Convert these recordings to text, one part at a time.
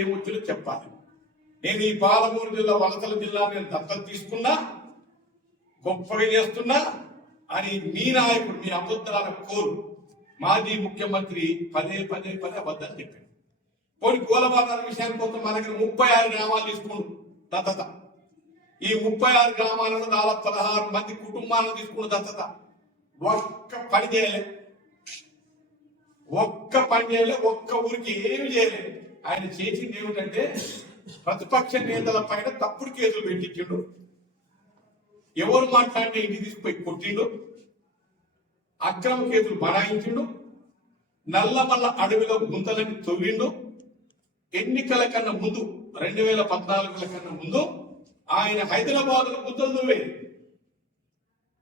ఏమొచ్చిందో చెప్పాలి. నేను ఈ పాలమూరు జిల్లా వలసల జిల్లా నేను దత్తత తీసుకున్నా, గొప్పగా చేస్తున్నా అని మీ నాయకుడు మీ అబద్ధాల కోరు మాజీ ముఖ్యమంత్రి పదే పదే పదే అబద్ధాలు చెప్పాడు. కొన్ని గోలబాధాల విషయానికి వస్తే మన దగ్గర 36 గ్రామాలు తీసుకున్నాడు దత్తత. ఈ 36 గ్రామాలను దాదాపు 16 మంది కుటుంబాలను తీసుకున్న దత్తత. ఒక్క పని చేయలే, ఒక్క ఊరికి ఏమి చేయలేదు. ఆయన చేసింది ఏమిటంటే ప్రతిపక్ష నేతల పైన తప్పుడు కేసులు పెట్టించిండు, ఎవరు మాట్లాడితే ఇంటికి తీసుకుపోయి కొట్టిండు, అక్రమ కేసులు బనాయించిండు, నల్లమల్ల అడవిలో గుంతలని తవ్విండు. ఎన్నికల కన్నా ముందు 2014 కన్నా ముందు ఆయన హైదరాబాద్ లో గుంతలు తవ్వేది.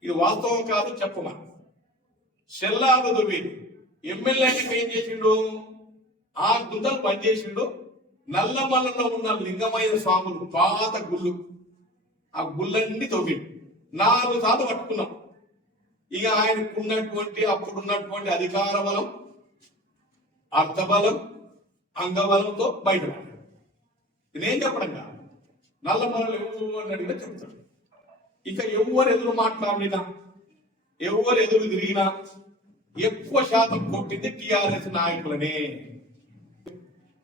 ఇది వాస్తవం కాదు చెప్పమని చెల్లాలు తవ్వేది. ఎమ్మెల్యేకి ఏం చేసిండు, ఆ గుంతలు పనిచేసిండు. నల్లమల్లలో ఉన్న లింగమైన స్వాములు పాత గుళ్ళు, ఆ గుళ్ళన్నీ తవ్విండు. 4 సార్లు పట్టుకున్నాం. ఇక ఆయనకున్నటువంటి అప్పుడున్నటువంటి అధికార బలం, అర్థబలం, అంగబలంతో బయటపడ్డాడు. నేనేం చెప్పడం కాదు, నల్లమల్లలో ఎవరు అడిగినా చెప్తాడు. ఇక ఎవరు ఎదురు మాట్లాడినా, ఎవరు ఎదురు తిరిగినా ఎక్కువ శాతం కొట్టింది టిఆర్ఎస్ నాయకులనే.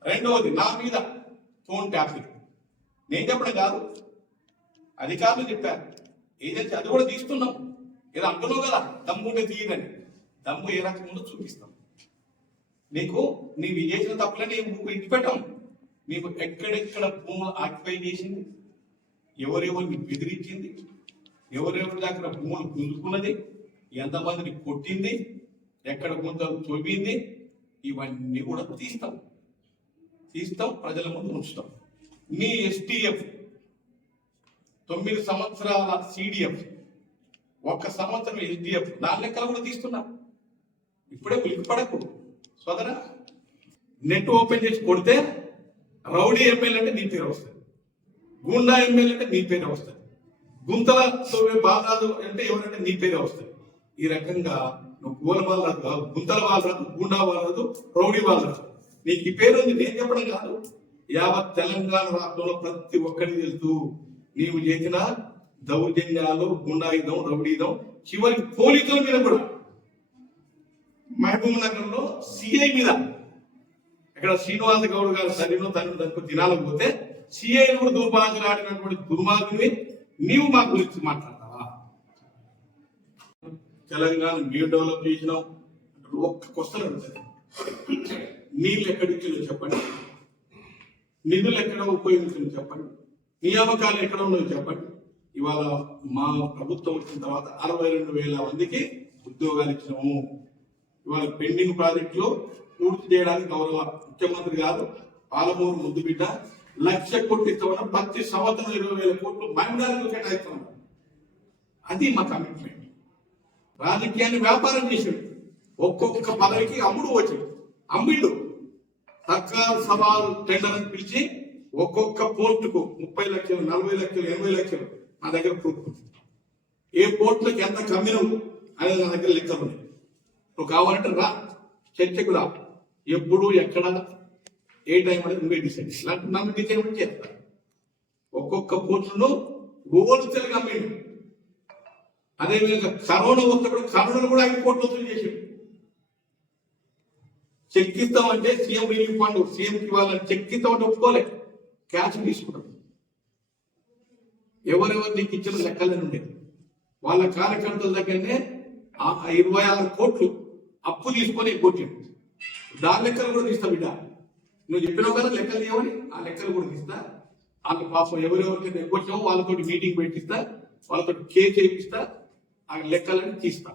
రెండవది నా మీద ఫోన్ ట్యాపింగ్. నేను చెప్పడం కాదు, అధికారులు చెప్పారు. ఏజెన్సీ అది కూడా తీస్తున్నాం. ఏదో అంటున్నావు కదా దమ్ముంటే తీయదని, దమ్ము ఏ రకం ముందు చూపిస్తాం. నీకు నీవు చేసిన తప్పులని ఇచ్చిపెట్టాం. నీకు ఎక్కడెక్కడ భూములు ఆక్యుపై చేసింది, ఎవరెవరిని బెదిరించింది, ఎవరెవరి దగ్గర భూములు గుంజుకున్నది, ఎంతమందిని కొట్టింది, ఎక్కడ గుంతలు తవ్వింది, ఇవన్నీ కూడా తీస్తాం, ప్రజల ముందు ఉంచుతాం. నీ ఎస్టీఎఫ్ 9 సంవత్సరాల సిడిఎఫ్, 1 సంవత్సరం ఎస్డిఎఫ్, దాని లెక్కలు కూడా తీస్తున్నా. ఇప్పుడే ఉలికిపడకు సోదరా. నెట్ ఓపెన్ చేసి కొడితే రౌడీ ఎమ్మెల్యే అంటే నీ పేరు వస్తుంది, గూండా ఎమ్మెల్యే అంటే నీ పేరే వస్తుంది, గుంతల బాధాలు అంటే ఎవరంటే నీ పేరే వస్తుంది. ఈ రకంగా నువ్వు గోల వాళ్ళు రాదు, గుంతల వాళ్ళు రాదు, గూండా వాళ్ళు రాదు, రౌడీ వాళ్ళు రాదు. నీకు ఈ పేరు ఉంది, నేను చెప్పడం కాదు. యావత్ తెలంగాణ రాష్ట్రంలో ప్రతి ఒక్కరికి తెలుసు నీవు చేసిన దౌర్జన్యాలు, గుండాయుధం, రౌడీయుధం, చివరికి పోలీసుల మీద కూడా. మహబూబ్ నగర్ లో సిఐ మీద ఇక్కడ శ్రీనివాస గౌడ్ గారు తల్లిలో తనకు దినాలకు పోతే సిఐని కూడా దుర్భాషలాడినటువంటి దుర్మార్గుని నీవు మా గురించి మాట్లాడతావా? తెలంగాణ మేము డెవలప్ చేసినాం. ఒక్క క్వశ్చన్ అడుగుతుంది, నీళ్ళు ఎక్కడిచ్చిందో చెప్పండి, నిధులు ఎక్కడ ఉపయోగించిందో చెప్పండి, నియామకాలు ఎక్కడ ఉన్నాయో చెప్పండి. ఇవాళ మా ప్రభుత్వం వచ్చిన తర్వాత 62,000 మందికి ఉద్యోగాలు ఇచ్చినాము. ఇవాళ పెండింగ్ ప్రాజెక్టులు పూర్తి చేయడానికి గౌరవ ముఖ్యమంత్రి గారు పాలమూరు ముద్దుబిడ్డ 1,00,000 కోట్లు ఇస్తామన్నా ప్రతి సంవత్సరం 20,000 కోట్లు మహిళలకు కేటాయిస్తున్నాం. అది మా కమిట్మెంట్. రాజకీయాన్ని వ్యాపారం చేసాడు, ఒక్కొక్క పదవికి అమ్మిండు. సర్కార్ సవాల్ టెండర్ అని పిలిచి ఒక్కొక్క పోస్టుకు 30 లక్షలు, 40 లక్షలు, 80 లక్షలు నా దగ్గర ప్రూఫ్. ఏ పోస్టులకు ఎంత కమ్మినవు అనేది నా దగ్గర లెక్కలు ఉన్నాయి. నువ్వు కావాలంటే రా, చర్చకు రా, ఎప్పుడు ఎక్కడ ఏ టైం అనేది నువ్వే డిసైడ్. ఇలాంటి నన్ను డిసైడ్ చేస్తా. ఒక్కొక్క పోస్టును హోల్సేల్ గా అమ్మిండు. అదేవిధంగా కరోనా వస్తున్నప్పుడు కరోనాను కూడా 5 కోట్లు వసూలు చేసాడు. చెక్ ఇస్తామంటే సీఎం రిలీఫ్ ఫండ్ సీఎంకి ఇవ్వాలని చెక్ ఇస్తామంటే ఒప్పుకోలే, క్యాష్ తీసుకున్నాం. ఎవరెవరు నీకు ఇచ్చిన లెక్కలనే ఉండేది. వాళ్ళ కార్యకర్తల దగ్గరనే 26 కోట్లు అప్పు తీసుకొని కొట్టిండు. దాని లెక్కలు కూడా తీస్తా బిడ్డ. నువ్వు చెప్పినావు కదా లెక్కలు తీయమని, ఆ లెక్కలు కూడా తీస్తా. వాళ్ళ పాపం ఎవరెవరికి ఎగ్గొచ్చామో వాళ్ళతో మీటింగ్ పెట్టిస్తా, వాళ్ళతో కేసు చేయిస్తా, ఆ లెక్కలని తీస్తా.